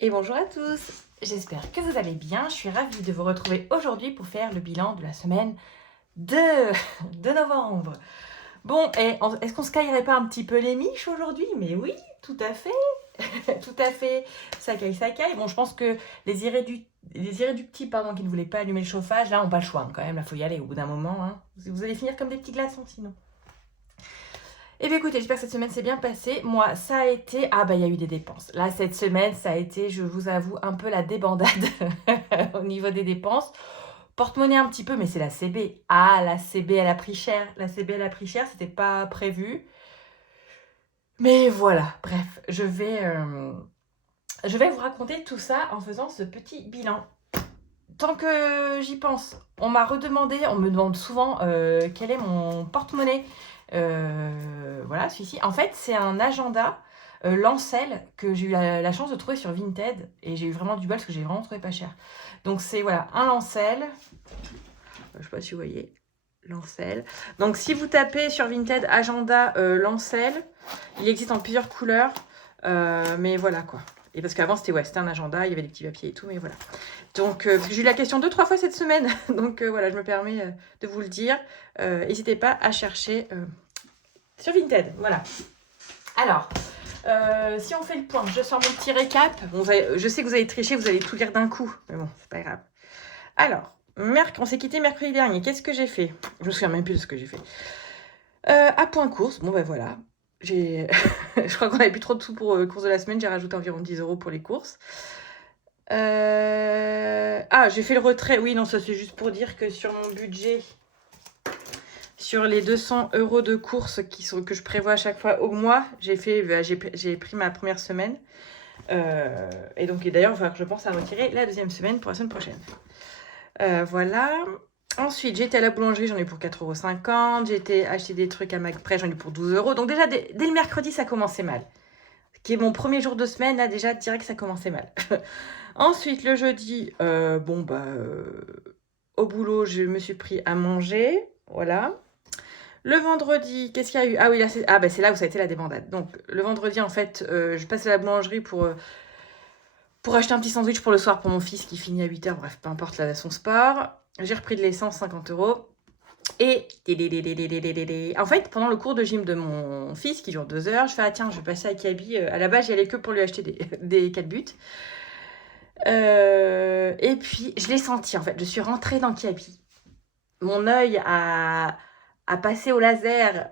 Et bonjour à tous, j'espère que vous allez bien. Je suis ravie de vous retrouver aujourd'hui pour faire le bilan de la semaine de, de novembre. Bon, est-ce qu'on se caillerait pas un petit peu les miches aujourd'hui? Mais oui, tout à fait, tout à fait, ça caille, ça caille. Bon, je pense que les irréductibles qui ne voulaient pas allumer le chauffage, là, on pas le choix hein, quand même, là, faut y aller au bout d'un moment. Hein. Vous allez finir comme des petits glaçons sinon. Eh bien écoutez, j'espère que cette semaine s'est bien passée. Moi, ça a été... Ah bah il y a eu des dépenses. Là, cette semaine, ça a été, je vous avoue, un peu la débandade au niveau des dépenses. Porte-monnaie un petit peu, mais c'est la CB. Ah, la CB, elle a pris cher. La CB, elle a pris cher, c'était pas prévu. Mais voilà, bref, je vais vous raconter tout ça en faisant ce petit bilan. Tant que j'y pense, on me demande souvent quel est mon porte-monnaie. Voilà, celui-ci. En fait, c'est un agenda Lancel que j'ai eu la chance de trouver sur Vinted et j'ai eu vraiment du bol parce que j'ai vraiment trouvé pas cher. Donc c'est voilà, un Lancel. Je sais pas si vous voyez. Lancel. Donc si vous tapez sur Vinted agenda Lancel, il existe en plusieurs couleurs. Mais voilà quoi. Et parce qu'avant c'était un agenda, il y avait des petits papiers et tout, mais voilà. Donc parce que j'ai eu la question 2-3 fois cette semaine, donc voilà, je me permets de vous le dire. N'hésitez pas à chercher sur Vinted, voilà. Alors, si on fait le point, je sors mon petit récap. Bon, je sais que vous allez tricher, vous allez tout lire d'un coup, mais bon, c'est pas grave. Alors, on s'est quitté mercredi dernier. Qu'est-ce que j'ai fait? Je me souviens même plus de ce que j'ai fait. À point course, bon ben voilà. Je crois qu'on avait plus trop de sous pour les courses de la semaine. J'ai rajouté environ 10 € pour les courses. J'ai fait le retrait. Oui, non, ça c'est juste pour dire que sur mon budget, sur les 200 € de courses que je prévois à chaque fois au mois, j'ai pris ma première semaine. Et donc, d'ailleurs, je pense à retirer la deuxième semaine pour la semaine prochaine. Voilà. Ensuite, j'ai été à la boulangerie, j'en ai pour 4,50 €. J'ai été acheter des trucs à Macprès, j'en ai pour 12 €. Donc déjà, dès le mercredi, ça commençait mal. Qui est mon premier jour de semaine, là, déjà, direct, ça commençait mal. Ensuite, le jeudi, au boulot, je me suis pris à manger. Voilà. Le vendredi, qu'est-ce qu'il y a eu? Ah oui, là, c'est là où ça a été la débandade. Donc, le vendredi, en fait, je passe à la boulangerie pour acheter un petit sandwich pour le soir pour mon fils qui finit à 8 h. Bref, peu importe son sport. J'ai repris de l'essence, 50 €. Et en fait, pendant le cours de gym de mon fils qui dure 2 heures, je fais tiens, je vais passer à Kaby. À la base, j'y allais que pour lui acheter des calbutes. Et puis, je l'ai senti en fait. Je suis rentrée dans Kaby. Mon œil a passé au laser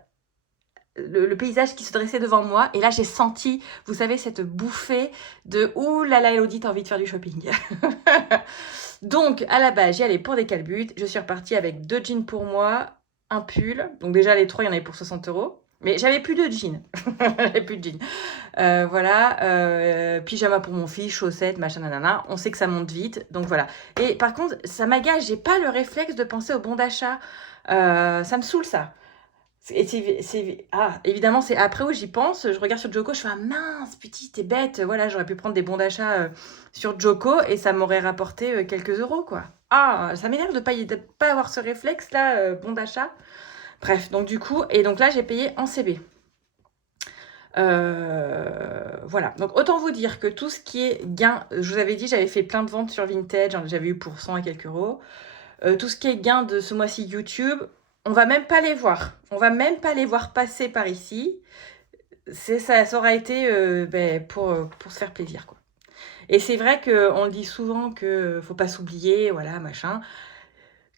le paysage qui se dressait devant moi. Et là, j'ai senti, vous savez, cette bouffée de ouh là là, Elodie, t'as envie de faire du shopping. Donc, à la base, j'y allais pour des calbutes. Je suis repartie avec 2 jeans pour moi, un pull. Donc, déjà, les 3, il y en avait pour 60 €. Mais j'avais plus de jeans. J'avais plus de jeans. Voilà. Pyjama pour mon fils, chaussettes, machin, nanana. On sait que ça monte vite. Donc, voilà. Et par contre, ça m'agace. J'ai pas le réflexe de penser au bon d'achat. Ça me saoule, ça. Évidemment, c'est après où j'y pense. Je regarde sur Joko, je fais mince, putain, t'es bête. Voilà, j'aurais pu prendre des bons d'achat sur Joko et ça m'aurait rapporté quelques euros, quoi. Ah, ça m'énerve de pas avoir ce réflexe là, bon d'achat. Bref, donc du coup, et donc là, j'ai payé en CB. Voilà, donc autant vous dire que tout ce qui est gain, je vous avais dit, j'avais fait plein de ventes sur Vinted, j'avais eu pour 100 et quelques euros. Tout ce qui est gain de ce mois-ci YouTube, on va même pas les voir. On va même pas les voir passer par ici. Ça aura été pour se faire plaisir, quoi. Et c'est vrai qu'on le dit souvent que faut pas s'oublier, voilà, machin.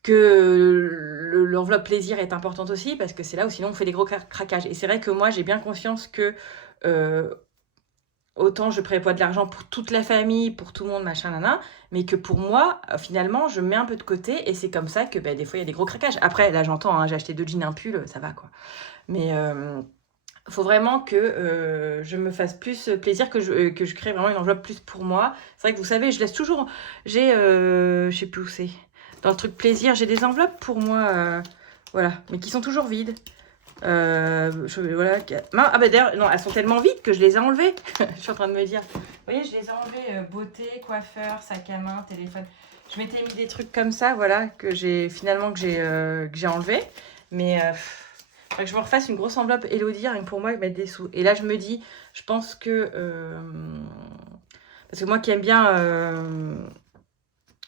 Que l'enveloppe plaisir est importante aussi, parce que c'est là où sinon on fait des gros craquages. Et c'est vrai que moi, j'ai bien conscience que autant je prévois de l'argent pour toute la famille, pour tout le monde, machin, nana, mais que pour moi, finalement, je mets un peu de côté et c'est comme ça que des fois, il y a des gros craquages. Après, là, j'entends, hein, j'ai acheté 2 jeans, un pull, ça va, quoi. Mais faut vraiment que je me fasse plus plaisir, que je crée vraiment une enveloppe plus pour moi. C'est vrai que vous savez, je laisse toujours... je sais plus où c'est. Dans le truc plaisir, j'ai des enveloppes pour moi, voilà, mais qui sont toujours vides. Voilà. D'ailleurs, non, elles sont tellement vides que je les ai enlevées. Je suis en train de me dire. Vous voyez, je les ai enlevées beauté, coiffeur, sac à main, téléphone. Je m'étais mis des trucs comme ça, voilà, que j'ai enlevé. Mais faudrait que je me refasse une grosse enveloppe Elodie, rien que pour moi, mettre des sous. Et là, je me dis, je pense que Parce que moi qui aime bien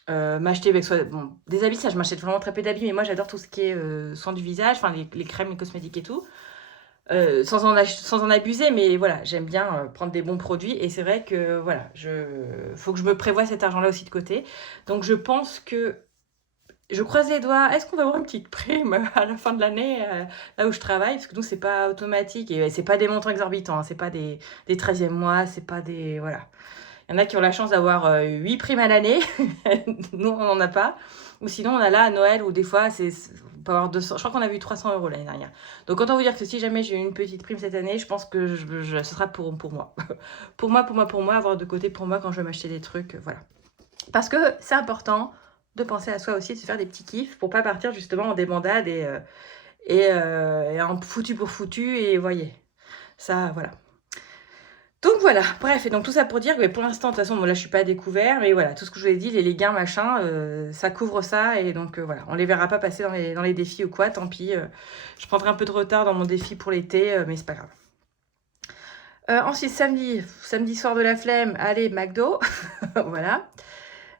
m'acheter avec bon, des habits, ça je m'achète vraiment très peu d'habits, mais moi j'adore tout ce qui est soin du visage, enfin les crèmes, les cosmétiques et tout. Sans en abuser, mais voilà, j'aime bien prendre des bons produits et c'est vrai que voilà, faut que je me prévoie cet argent-là aussi de côté. Donc je pense que je croise les doigts. Est-ce qu'on va avoir une petite prime à la fin de l'année là où je travaille? Parce que nous, c'est pas automatique et c'est pas des montants exorbitants, hein, c'est pas des 13e mois, c'est pas des. Voilà. Il y en a qui ont la chance d'avoir 8 primes à l'année. Nous, on n'en a pas. Ou sinon, on a là à Noël où des fois, on peut avoir 200. Je crois qu'on a vu 300 € l'année dernière. Donc, autant vous dire que si jamais j'ai une petite prime cette année, je pense que ce sera pour moi. pour moi, avoir de côté pour moi quand je vais m'acheter des trucs. Voilà. Parce que c'est important de penser à soi aussi, de se faire des petits kiffs pour pas partir justement en débandade et en foutu pour foutu. Et voyez, ça, voilà. Donc voilà, bref, et donc tout ça pour dire que pour l'instant, de toute façon, bon, là je suis pas à découvert, mais voilà, tout ce que je vous ai dit, les gains, machin, ça couvre ça, et donc voilà, on les verra pas passer dans les défis ou quoi, tant pis, je prendrai un peu de retard dans mon défi pour l'été, mais c'est pas grave. Ensuite, samedi soir de la flemme, allez, McDo, voilà.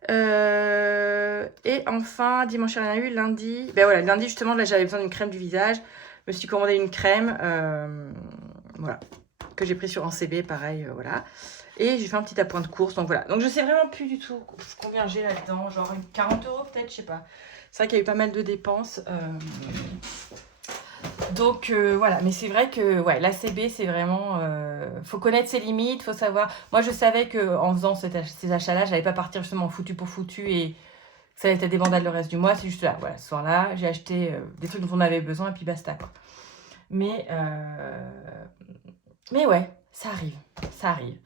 Et enfin, dimanche, il n'y a rien eu, lundi, ben voilà, lundi justement, là j'avais besoin d'une crème du visage, je me suis commandé une crème, voilà, que j'ai pris sur NCB, pareil, voilà. Et j'ai fait un petit appoint de course, donc voilà. Donc je sais vraiment plus du tout combien j'ai là-dedans, genre 40 € peut-être, je sais pas. C'est vrai qu'il y a eu pas mal de dépenses. Donc voilà, mais c'est vrai que ouais, l'ACB c'est vraiment... faut connaître ses limites, faut savoir... Moi je savais qu'en faisant ces achats-là, j'allais pas partir justement foutu pour foutu et ça allait être des bandades le reste du mois. C'est juste là, voilà, ce soir-là, j'ai acheté des trucs dont on avait besoin et puis basta quoi. Mais ouais, ça arrive, ça arrive.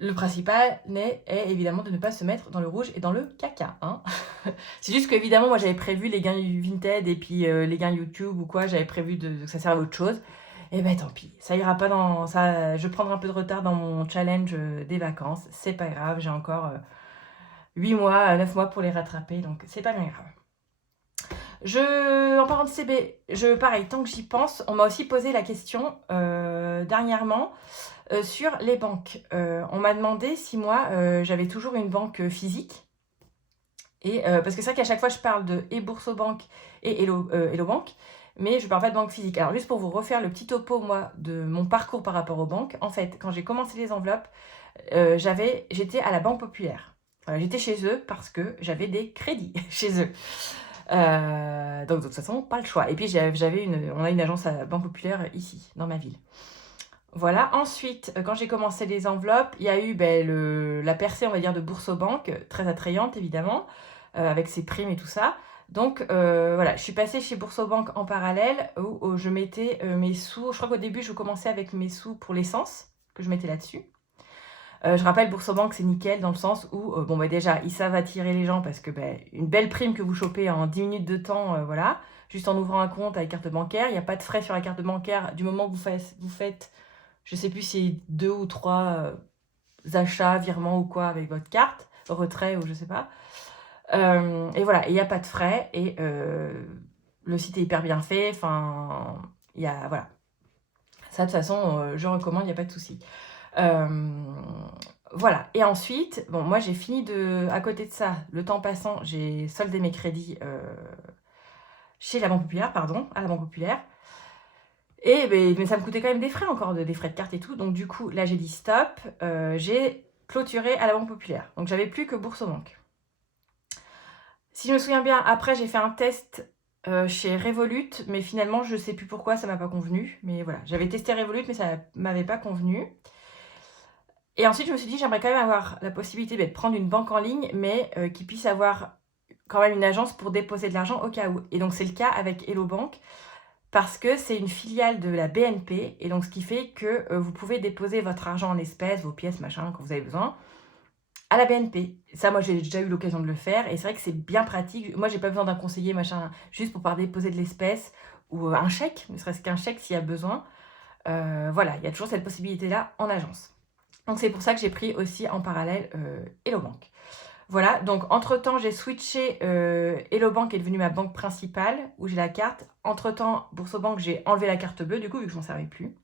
Le principal est évidemment de ne pas se mettre dans le rouge et dans le caca. Hein. C'est juste qu'évidemment, moi j'avais prévu les gains Vinted et puis les gains YouTube ou quoi, j'avais prévu que ça serve à autre chose. Et ben tant pis, ça ira pas dans ça. Je prendrai un peu de retard dans mon challenge des vacances. C'est pas grave, j'ai encore 8 mois, 9 mois pour les rattraper, donc c'est pas bien grave. En parlant de CB, pareil, tant que j'y pense, on m'a aussi posé la question dernièrement sur les banques. On m'a demandé si moi, j'avais toujours une banque physique. Et, parce que c'est vrai qu'à chaque fois, je parle de Boursobank et Hello Bank, mais je ne parle pas de banque physique. Alors, juste pour vous refaire le petit topo, moi, de mon parcours par rapport aux banques, en fait, quand j'ai commencé les enveloppes, j'étais à la Banque Populaire. Voilà, j'étais chez eux parce que j'avais des crédits chez eux. Donc, de toute façon, pas le choix. Et puis, on a une agence à la Banque Populaire ici, dans ma ville. Voilà. Ensuite, quand j'ai commencé les enveloppes, il y a eu la percée, on va dire, de Boursobank, très attrayante, évidemment, avec ses primes et tout ça. Donc, voilà, je suis passée chez Boursobank en parallèle, où je mettais mes sous. Je crois qu'au début, je commençais avec mes sous pour l'essence, que je mettais là-dessus. Je rappelle, Boursobank, c'est nickel dans le sens où, déjà, ils savent attirer les gens parce que une belle prime que vous chopez en 10 minutes de temps, voilà, juste en ouvrant un compte avec carte bancaire. Il n'y a pas de frais sur la carte bancaire du moment que vous faites je sais plus si 2 ou 3 achats, virements ou quoi avec votre carte, retrait ou je sais pas. Et voilà, il n'y a pas de frais et le site est hyper bien fait. Enfin, il y a voilà. Ça de toute façon, je recommande, il n'y a pas de souci. Voilà. Et ensuite, bon, moi j'ai fini à côté de ça, le temps passant, j'ai soldé mes crédits chez la Banque Populaire, à la Banque Populaire. Mais ça me coûtait quand même des frais encore, des frais de carte et tout. Donc du coup, là j'ai dit stop. J'ai clôturé à la Banque Populaire. Donc j'avais plus que Boursobank. Si je me souviens bien, après j'ai fait un test chez Revolut. Mais finalement, je sais plus pourquoi ça m'a pas convenu. Mais voilà, j'avais testé Revolut, mais ça m'avait pas convenu. Et ensuite, je me suis dit, j'aimerais quand même avoir la possibilité de prendre une banque en ligne, mais qui puisse avoir quand même une agence pour déposer de l'argent au cas où. Et donc c'est le cas avec Hello Bank. Parce que c'est une filiale de la BNP, et donc ce qui fait que vous pouvez déposer votre argent en espèces, vos pièces, machin, quand vous avez besoin, à la BNP. Ça, moi, j'ai déjà eu l'occasion de le faire, et c'est vrai que c'est bien pratique. Moi, j'ai pas besoin d'un conseiller, machin, juste pour pouvoir déposer de l'espèce, ou un chèque, ne serait-ce qu'un chèque s'il y a besoin. Voilà, il y a toujours cette possibilité-là en agence. Donc c'est pour ça que j'ai pris aussi en parallèle Hello Bank. Voilà, donc entre-temps, j'ai switché, Hello Bank est devenue ma banque principale, où j'ai la carte. Entre-temps, Boursobank, j'ai enlevé la carte bleue, du coup, vu que je m'en servais plus.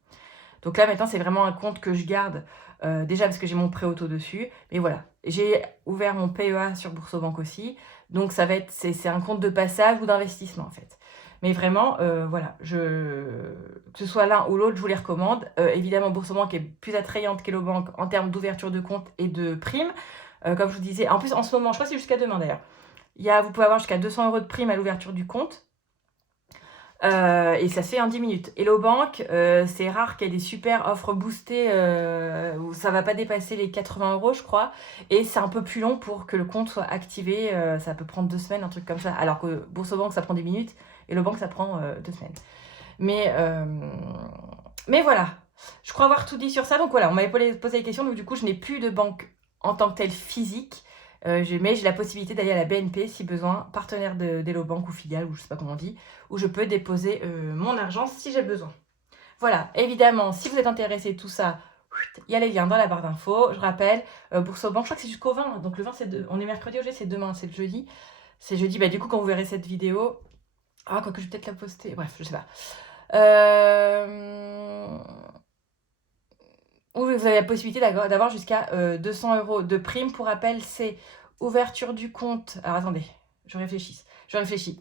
Donc là, maintenant, c'est vraiment un compte que je garde, déjà parce que j'ai mon prêt auto dessus. Mais voilà, j'ai ouvert mon PEA sur Boursorama aussi. Donc, ça va être, c'est un compte de passage ou d'investissement, en fait. Mais vraiment, voilà, que ce soit l'un ou l'autre, je vous les recommande. Évidemment, Boursorama qui est plus attrayante qu'Hello Bank en termes d'ouverture de compte et de primes. Comme je vous disais, en plus, en ce moment, je crois que c'est jusqu'à demain d'ailleurs. Vous pouvez avoir jusqu'à 200 € de prime à l'ouverture du compte. Et ça se fait en 10 minutes. Hello Bank, c'est rare qu'il y ait des super offres boostées où ça va pas dépasser les 80 €, je crois. Et c'est un peu plus long pour que le compte soit activé. Ça peut prendre 2 semaines, un truc comme ça. Alors que Boursorama, ça prend 10 minutes. Hello Bank, ça prend 2 semaines. Mais voilà, je crois avoir tout dit sur ça. Donc voilà, on m'avait posé les questions. Donc du coup, je n'ai plus de banque en tant que telle physique. Mais j'ai la possibilité d'aller à la BNP si besoin, partenaire d'Hello Bank ou filiale, ou je sais pas comment on dit, où je peux déposer mon argent si j'ai besoin. Voilà, évidemment, si vous êtes intéressé tout ça, il y a les liens dans la barre d'infos. Je rappelle, Boursorama, je crois que c'est jusqu'au 20. Donc le 20, on est mercredi, aujourd'hui, c'est demain, c'est le jeudi. C'est jeudi, bah du coup, quand vous verrez cette vidéo... Ah, quoique je vais peut-être la poster. Bref, je sais pas. Oui, vous avez la possibilité d'avoir jusqu'à 200 € de prime. Pour rappel, c'est ouverture du compte. Alors attendez, je réfléchis.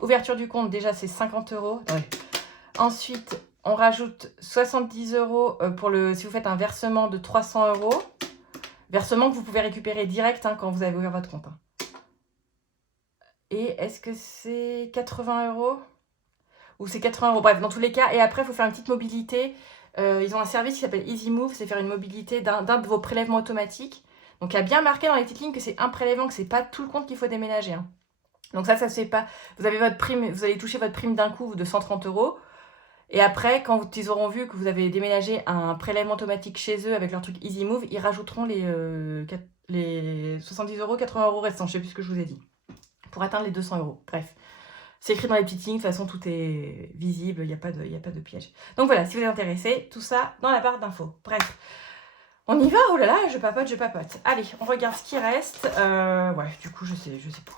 Ouverture du compte, déjà, c'est 50 €. Ouais. Ensuite, on rajoute 70 € si vous faites un versement de 300 €. Versement que vous pouvez récupérer direct quand vous avez ouvert votre compte. Et est-ce que c'est 80 € ou c'est 80 €? Bref, dans tous les cas. Et après, il faut faire une petite mobilité. Ils ont un service qui s'appelle Easy Move, c'est faire une mobilité d'un de vos prélèvements automatiques. Donc, il y a bien marqué dans les petites lignes que c'est un prélèvement, que c'est pas tout le compte qu'il faut déménager. Donc ça se fait pas. Vous avez votre prime, vous allez toucher votre prime d'un coup de 130 €. Et après, quand ils auront vu que vous avez déménagé un prélèvement automatique chez eux avec leur truc Easy Move, ils rajouteront les 70 €, 80 € restants, je sais plus ce que je vous ai dit, pour atteindre les 200 €. Bref. C'est écrit dans les petites lignes, de toute façon tout est visible, il n'y a pas de piège. Donc voilà, si vous êtes intéressé, tout ça dans la barre d'infos. Bref, on y va. Oh là là, je papote. Allez, on regarde ce qui reste. Ouais, du coup, je sais pas.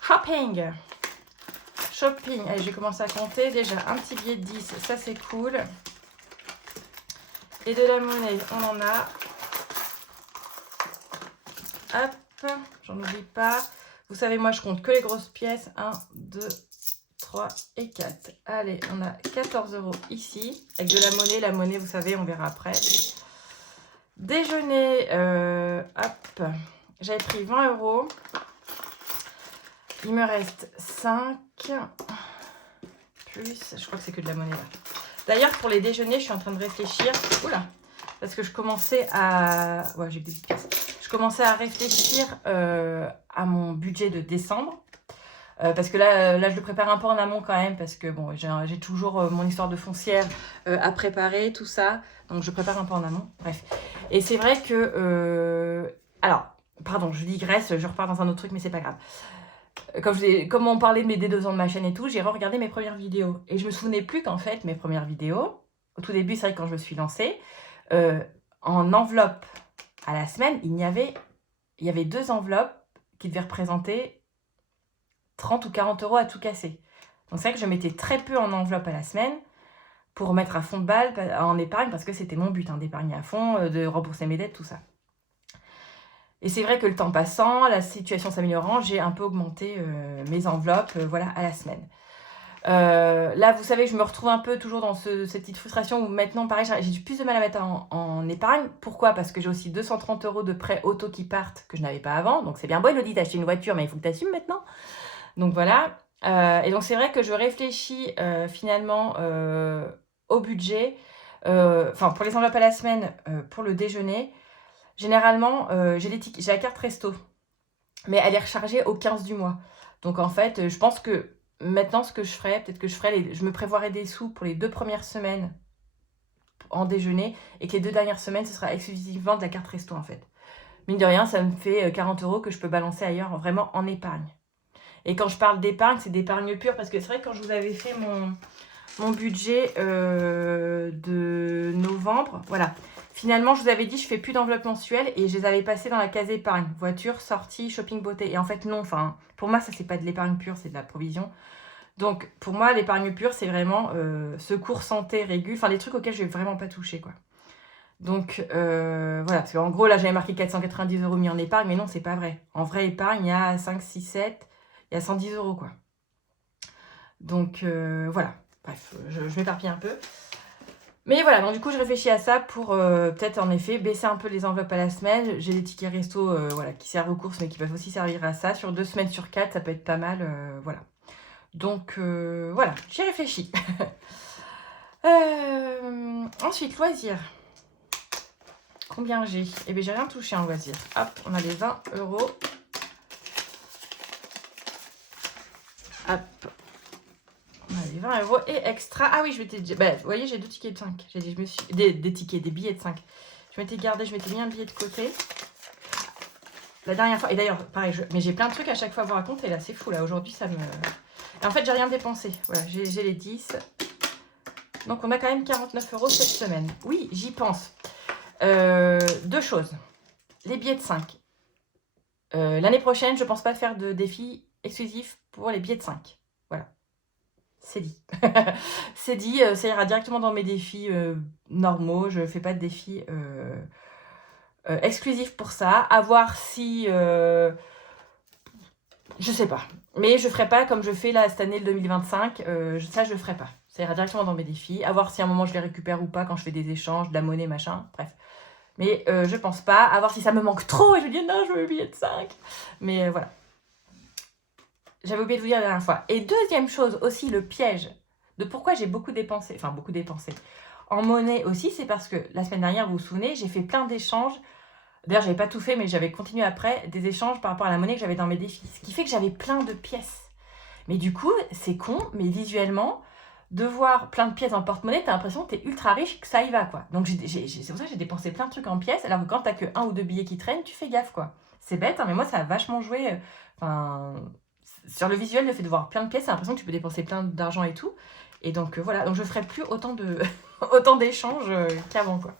Shopping. Allez, j'ai commencé à compter. Déjà, un petit billet de 10, ça c'est cool. Et de la monnaie, on en a. Hop, j'en oublie pas. Vous savez, moi, je compte que les grosses pièces. 1, 2, 3 et 4. Allez, on a 14 € ici. Avec de la monnaie. La monnaie, vous savez, on verra après. Déjeuner. Hop. J'avais pris 20 €. Il me reste 5. Plus, je crois que c'est que de la monnaie là. D'ailleurs, pour les déjeuners, je suis en train de réfléchir. Oula. Parce que je commençais à... Ouais, j'ai que des petites pièces. Je commençais à réfléchir à mon budget de décembre. Parce que là, je le prépare un peu en amont quand même. Parce que bon, j'ai toujours mon histoire de foncière à préparer, tout ça. Donc, je prépare un peu en amont. Bref. Et c'est vrai que... alors, pardon, je digresse. Je repars dans un autre truc, mais c'est pas grave. Comme on parlait de mes D2 ans de ma chaîne et tout, j'ai regardé mes premières vidéos. Et je me souvenais plus qu'en fait, mes premières vidéos, au tout début, c'est vrai quand je me suis lancée, en enveloppe à la semaine, il y avait 2 enveloppes qui devaient représenter 30 ou 40 € à tout casser. Donc c'est vrai que je mettais très peu en enveloppe à la semaine pour mettre à fond de balle en épargne, parce que c'était mon but d'épargner à fond, de rembourser mes dettes, tout ça. Et c'est vrai que le temps passant, la situation s'améliorant, j'ai un peu augmenté mes enveloppes voilà, à la semaine. Là, vous savez, je me retrouve un peu toujours dans cette petite frustration où maintenant, pareil, j'ai plus de mal à mettre en épargne. Pourquoi? Parce que j'ai aussi 230 € de prêts auto qui partent que je n'avais pas avant. Donc, c'est bien beau, Elodie, d'acheter une voiture, mais il faut que tu assumes maintenant. Donc, voilà. Et donc, c'est vrai que je réfléchis finalement au budget. Enfin, pour les enveloppes à la semaine, pour le déjeuner, généralement, j'ai la carte resto. Mais elle est rechargée au 15 du mois. Donc, en fait, je pense que maintenant, ce que je ferais, peut-être que je me prévoirais des sous pour les 2 premières semaines en déjeuner et que les 2 dernières semaines, ce sera exclusivement de la carte resto, en fait. Mine de rien, ça me fait 40 € que je peux balancer ailleurs, vraiment en épargne. Et quand je parle d'épargne, c'est d'épargne pure, parce que c'est vrai que quand je vous avais fait mon budget de novembre, voilà. Finalement, je vous avais dit, je fais plus d'enveloppe mensuelle et je les avais passées dans la case épargne. Voiture, sortie, shopping, beauté. Et en fait, non. Enfin, pour moi, ça, c'est pas de l'épargne pure, c'est de la provision. Donc, pour moi, l'épargne pure, c'est vraiment secours, santé, régule, enfin, les trucs auxquels je vais vraiment pas toucher, quoi. Donc, voilà, parce qu'en gros, là, j'avais marqué 490 € mis en épargne, mais non, c'est pas vrai. En vrai épargne, il y a 5, 6, 7, il y a 110 €, quoi. Donc, voilà. Bref, je m'éparpille un peu. Mais voilà, donc du coup, je réfléchis à ça pour peut-être, en effet, baisser un peu les enveloppes à la semaine. J'ai des tickets resto voilà, qui servent aux courses, mais qui peuvent aussi servir à ça. Sur 2 semaines sur 4, ça peut être pas mal, voilà. Donc, voilà, j'y réfléchis. Ensuite, loisirs. Combien j'ai? Eh bien, j'ai rien touché en loisirs. Hop, on a les 20 €. Hop. On a les 20 € et extra. Ah oui, je m'étais dit... Bah, vous voyez, j'ai 2 tickets de 5. J'ai dit, je me suis... des tickets, des billets de 5. Je m'étais gardé, je m'étais mis un billet de côté. La dernière fois, et d'ailleurs, pareil, mais j'ai plein de trucs à chaque fois à vous raconter, là, c'est fou, là, aujourd'hui, ça me... Et en fait, j'ai rien dépensé. Voilà, j'ai les 10. Donc, on a quand même 49 € cette semaine. Oui, j'y pense. 2 choses. Les billets de 5. L'année prochaine, je pense pas faire de défi exclusif pour les billets de 5. Voilà. C'est dit. C'est dit, ça ira directement dans mes défis normaux. Je fais pas de défis exclusifs pour ça. À voir si... je sais pas. Mais je ferai pas comme je fais là cette année, le 2025. Ça, je le ferai pas. Ça ira directement dans mes défis. À voir si à un moment je les récupère ou pas quand je fais des échanges, de la monnaie, machin. Bref. Mais je pense pas. À voir si ça me manque trop et je me dis non, je veux le billet de 5. Mais voilà. J'avais oublié de vous dire la dernière fois. Et deuxième chose aussi, le piège de pourquoi j'ai beaucoup dépensé. Enfin, beaucoup dépensé. En monnaie aussi, c'est parce que la semaine dernière, vous vous souvenez, j'ai fait plein d'échanges. D'ailleurs, j'avais pas tout fait, mais j'avais continué après des échanges par rapport à la monnaie que j'avais dans mes défis. Ce qui fait que j'avais plein de pièces. Mais du coup, c'est con, mais visuellement, de voir plein de pièces en porte-monnaie, t'as l'impression que t'es ultra riche, que ça y va, quoi. Donc, c'est pour ça que j'ai dépensé plein de trucs en pièces, alors que quand t'as que 1 ou 2 billets qui traînent, tu fais gaffe, quoi. C'est bête, hein, mais moi, ça a vachement joué. Enfin, sur le visuel, le fait de voir plein de pièces, t'as l'impression que tu peux dépenser plein d'argent et tout. Et donc, voilà. Donc, je ferai plus autant de autant d'échanges qu'avant, quoi.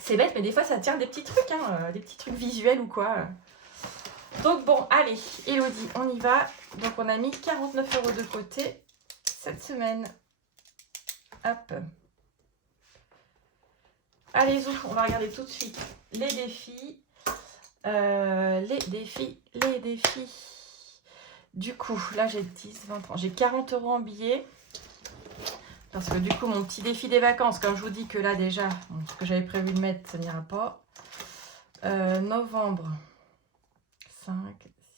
C'est bête, mais des fois, ça tient des petits trucs, hein, des petits trucs visuels ou quoi. Donc bon, allez, Elodie, on y va. Donc on a mis 49 € de côté cette semaine. Hop. Allez, on va regarder tout de suite les défis. Les défis. Du coup, là j'ai 10, 20, 30. J'ai 40 € en billets. Parce que du coup, mon petit défi des vacances, comme je vous dis que là déjà, ce que j'avais prévu de mettre, ça n'ira pas. Novembre. 5,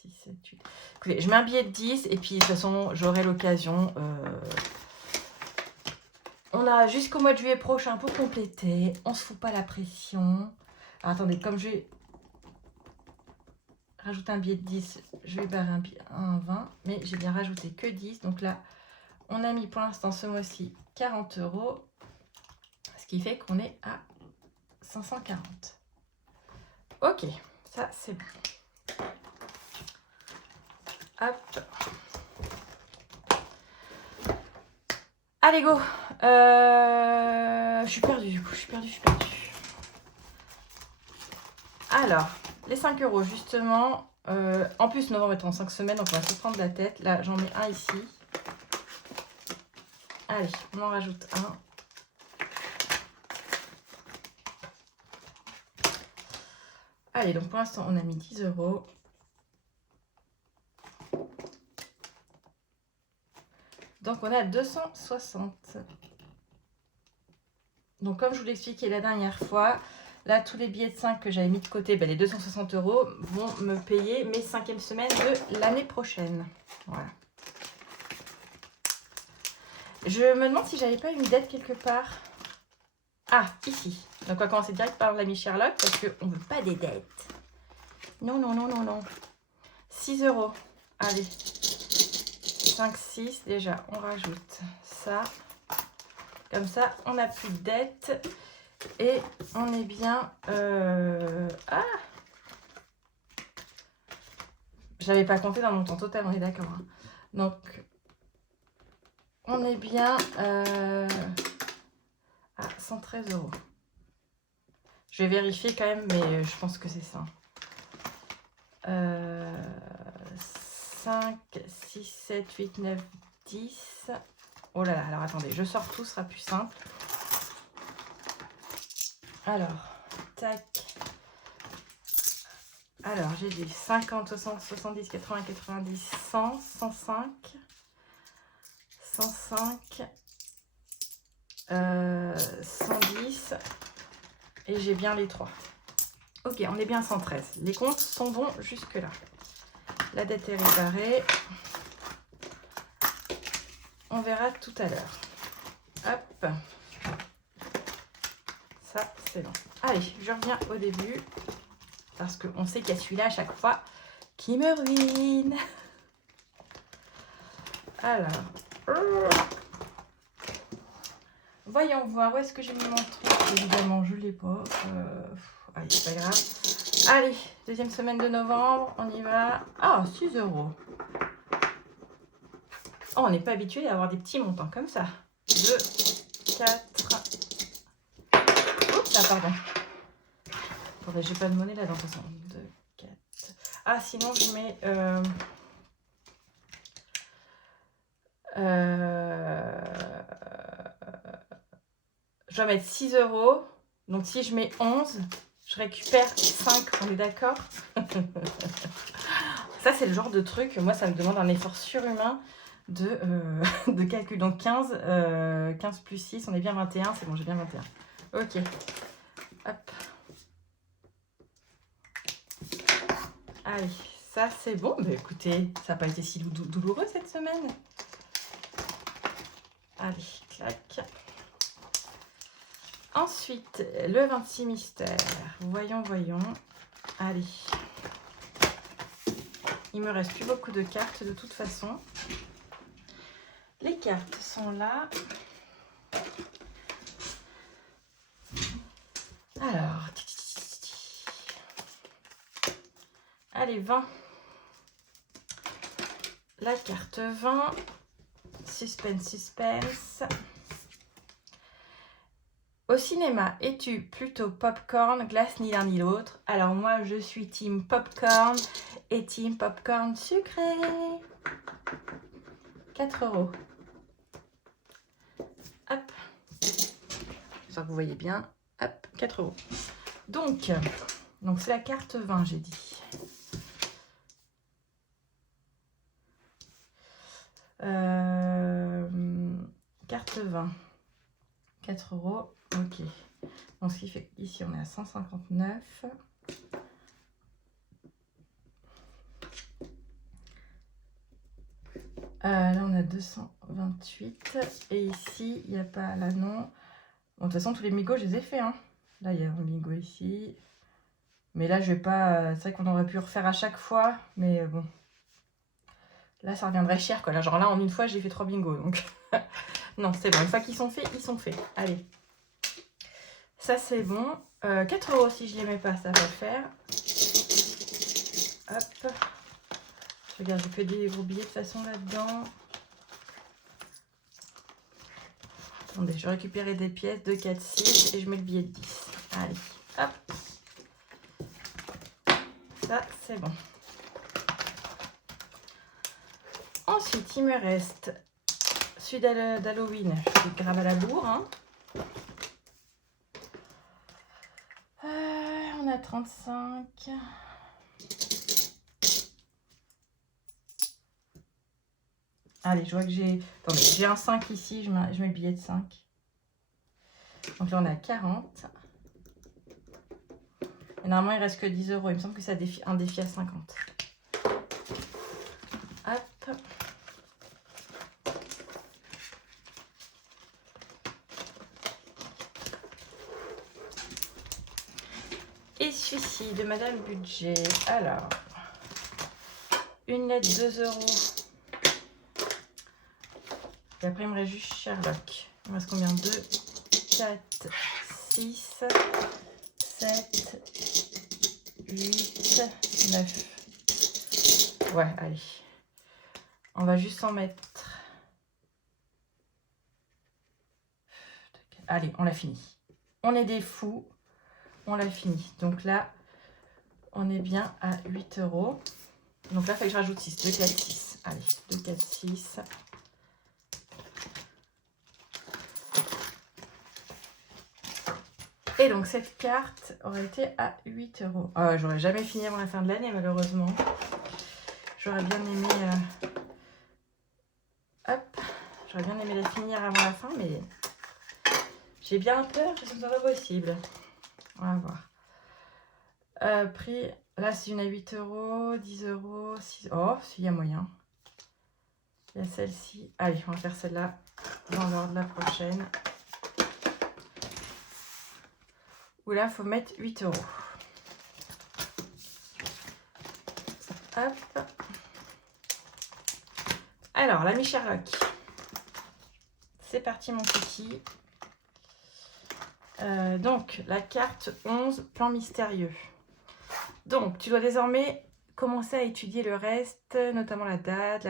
6, 7, 8. Écoutez, je mets un billet de 10 et puis de toute façon, j'aurai l'occasion. On a jusqu'au mois de juillet prochain pour compléter. On se fout pas la pression. Alors, attendez, comme je vais rajouter un billet de 10, je vais barrer un 20. Mais j'ai bien rajouté que 10. Donc là, on a mis pour l'instant ce mois-ci 40 €. Ce qui fait qu'on est à 540. Ok, ça c'est bon. Hop. Allez, go. Je suis perdue, du coup. Je suis perdue. Alors, les 5 € justement. En plus, novembre est en 5 semaines, donc on va se prendre la tête. Là, j'en mets un ici. Allez, on en rajoute un. Allez, donc pour l'instant, on a mis 10 €. Donc, on a 260. Donc, comme je vous l'expliquais la dernière fois, là, tous les billets de 5 que j'avais mis de côté, ben, les 260 € vont me payer mes 5e semaines de l'année prochaine. Voilà. Je me demande si j'avais pas une dette quelque part. Ah, ici. Donc, on va commencer direct par l'ami Sherlock parce qu'on ne veut pas des dettes. Non. 6 €. Allez. 5, 6. Déjà, on rajoute ça. Comme ça, on n'a plus de dette. Et on est bien... Ah, j'avais pas compté dans mon temps total, on est d'accord. Hein. Donc, on est bien à 113 €. Je vais vérifier quand même, mais je pense que c'est ça. 5, 6, 7, 8, 9, 10. Oh là là, alors attendez, je sors tout, ce sera plus simple. Alors, tac. Alors, j'ai dit 50, 60, 70, 80, 90, 100, 105, 105, 110. Et j'ai bien les 3. Ok, on est bien à 113. Les comptes sont bons jusque-là. La dette est réparée. On verra tout à l'heure. Hop. Ça, c'est bon. Allez, je reviens au début. Parce qu'on sait qu'il y a celui-là à chaque fois qui me ruine. Alors. Voyons voir. Où est-ce que j'ai mis mon truc? Évidemment, je ne l'ai pas. Allez, c'est pas grave. Allez, deuxième semaine de novembre. On y va. Ah, 6 €. Oh, on n'est pas habitué à avoir des petits montants comme ça. 2, 4. Oups, là, pardon. Attendez, j'ai pas de monnaie là dans 2, 4. Ah, sinon, je mets. Je dois mettre 6 €. Donc, si je mets 11, je récupère 5. On est d'accord? Ça, c'est le genre de truc. Moi, ça me demande un effort surhumain de calcul. Donc 15 plus 6, on est bien 21. C'est bon, j'ai bien 21. Ok. Hop. Allez, ça c'est bon. Mais écoutez, ça n'a pas été si douloureux cette semaine. Allez, clac. Ensuite, le 26 mystère. Voyons. Allez. Il me reste plus beaucoup de cartes de toute façon. Les cartes sont là. Alors, allez, 20. La carte 20. Suspense. Au cinéma, es-tu plutôt popcorn, glace, ni l'un ni l'autre? Alors moi, je suis team popcorn et team popcorn sucré. 4 €. Hop. Ça, vous voyez bien. Hop, 4 €. Donc c'est la carte 20, j'ai dit. Carte 20. 4 €. Ok. Donc ce qui fait qu'ici, on est à 159. Là, on a 228. Et ici, il n'y a pas là, non. Bon, de toute façon, tous les migos, je les ai fait. Hein. Là, il y a un migo ici. Mais là, je vais pas... C'est vrai qu'on aurait pu refaire à chaque fois. Mais bon. Là, ça reviendrait cher, quoi. Là, genre là, en une fois, j'ai fait 3 bingos. Donc, non, c'est bon. Une fois qu'ils sont faits, ils sont faits. Allez. Ça, c'est bon. 4 € si je les mets pas, ça va le faire. Hop. Je regarde, j'ai fait des gros billets de façon là-dedans. Attendez, je vais récupérer des pièces de 4, 6 et je mets le billet de 10. Allez, hop. Ça, c'est bon. Ensuite, il me reste celui d'Halloween. Je suis grave à la bourre. Hein. On a 35. Allez, je vois que j'ai... Attendez, j'ai un 5 ici, je mets le billet de 5. Donc là, on a 40. Et normalement, il ne reste que 10 €. Il me semble que c'est un défi à 50. Hop. Et celui-ci de Madame Budget. Alors, une lettre 2 €. Et après, il me reste juste Sherlock. Il me reste combien? 2, 4, 6, 7, 8, 9. Ouais, allez. On va juste en mettre. Allez, on l'a fini. On est des fous. On l'a fini. Donc là, on est bien à 8 €. Donc là, il faut que je rajoute 6. 2, 4, 6. Allez, 2, 4, 6. Et donc, cette carte aurait été à 8 €. Ah, j'aurais jamais fini avant la fin de l'année, malheureusement. J'aurais bien aimé... Hop. J'aurais bien aimé la finir avant la fin, mais... J'ai bien peur que ce soit pas possible. On va voir. Prix... Là, c'est une à 8 €, 10 €, 6... Oh, s'il y a moyen. Il y a celle-ci. Allez, on va faire celle-là dans l'ordre, la prochaine. Où là, il faut mettre 8 €. Hop. Alors, l'ami Sherlock. C'est parti, mon petit. Donc, la carte 11, plan mystérieux. Donc, tu dois désormais commencer à étudier le reste, notamment la date,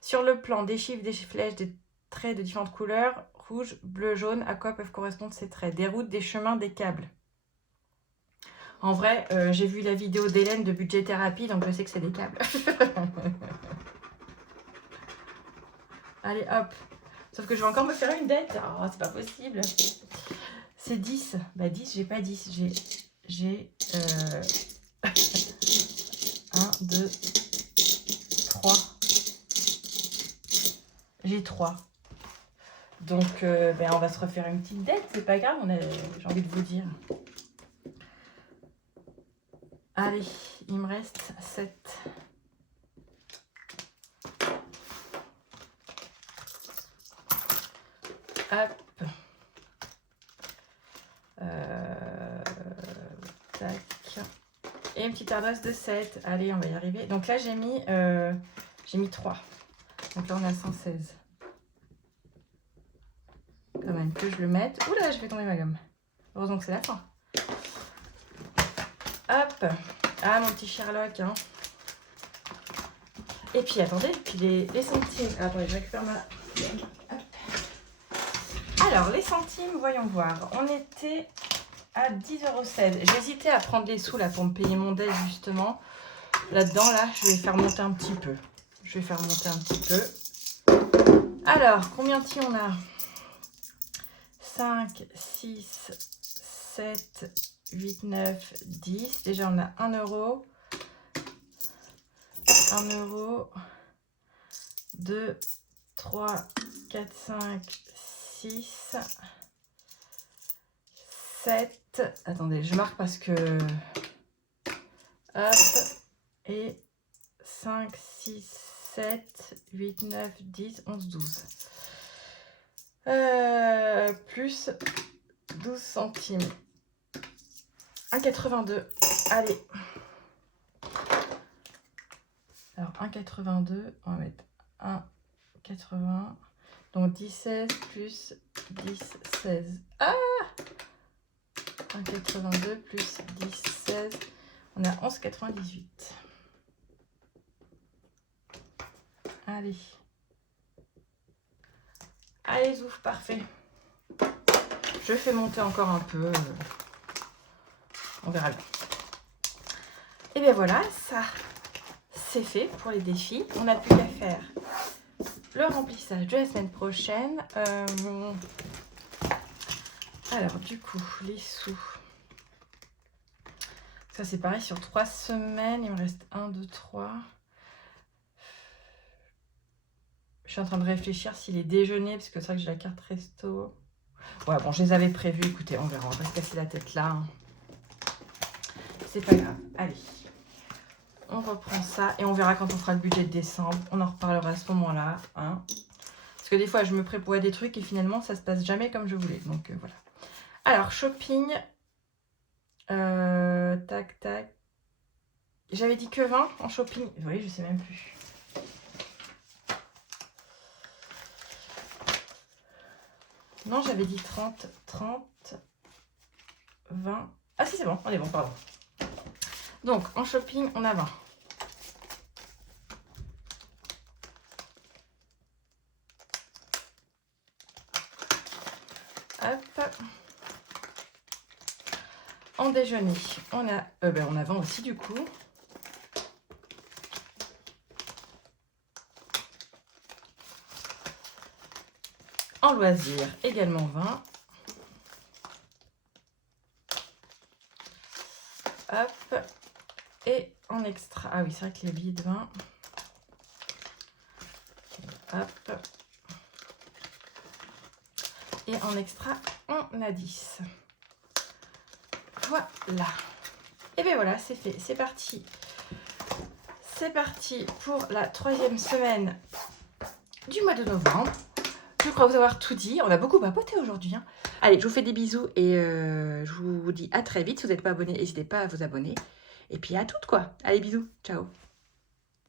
Sur le plan, des chiffres, des flèches, des traits de différentes couleurs, rouge, bleu, jaune, à quoi peuvent correspondre ces traits? Des routes, des chemins, des câbles. En vrai, j'ai vu la vidéo d'Hélène de Budget Thérapie, donc je sais que c'est des câbles. Allez, hop. Sauf que je vais encore me faire une dette. Oh, c'est pas possible. C'est 10. Bah 10, j'ai pas 10. J'ai 1, 2, 3. J'ai 3. Donc, ben, on va se refaire une petite dette. C'est pas grave, j'ai envie de vous dire. Allez, il me reste 7. Hop. Tac. Et une petite ardoise de 7. Allez, on va y arriver. Donc là, j'ai mis 3. Donc là, on a 116. Quand même, que je le mette. Oula, je vais tomber ma gomme. Heureusement que c'est la fin. Hop. Ah, mon petit Sherlock. Hein. Et puis, attendez, puis les centimes. Attendez, je récupère ma... Hop. Alors, les centimes, voyons voir. On était à 10,16 €. J'hésitais à prendre les sous là pour me payer mon déj justement. Là-dedans, là, je vais faire monter un petit peu. Alors, combien de on a? 5, 6, 7, 8, 9, 10. Déjà, on a 1 €. 1 €. 2, 3, 4, 5, 6, 7. Attendez, je marque parce que... Hop. Et 5, 6, 7, 8, 9, 10, 11, 12. Plus 12 centimes. 1,82. Allez. Alors, 1,82. On va mettre 1,80. Donc, 10, 16 plus 10, 16. Ah! 1,82 plus 10, 16. On a 11,98. Allez. Allez, ouf, parfait. Je fais monter encore un peu. On verra bien. Et bien voilà, ça, c'est fait pour les défis. On n'a plus qu'à faire le remplissage de la semaine prochaine. Alors, du coup, les sous. Ça, c'est pareil sur 3 semaines. Il me reste 1, 2, 3. Je suis en train de réfléchir si les déjeuners, parce que c'est vrai que j'ai la carte resto. Ouais, bon, je les avais prévus. Écoutez, on verra. On va pas se casser la tête là. Hein. C'est pas grave. Allez. On reprend ça et on verra quand on fera le budget de décembre. On en reparlera à ce moment-là. Hein. Parce que des fois, je me prévois des trucs et finalement, ça se passe jamais comme je voulais. Donc, voilà. Alors, shopping. Tac, tac. J'avais dit que 20 en shopping. Oui, je sais même plus. Non, j'avais dit 30, 30, 20. Ah si, c'est bon. On est bon, pardon. Donc, en shopping, on a 20. Hop. En déjeuner, on a 20 aussi du coup. En loisir, également 20. Hop. Et en extra. Ah oui, c'est vrai que les billets de 20. Hop. Et en extra, on a 10. Voilà. Et bien voilà, c'est fait. C'est parti. C'est parti pour la 3e semaine du mois de novembre. Je crois vous avoir tout dit. On a beaucoup papoté aujourd'hui. Hein. Allez, je vous fais des bisous et je vous dis à très vite. Si vous n'êtes pas abonné, n'hésitez pas à vous abonner. Et puis à toutes quoi. Allez, bisous. Ciao.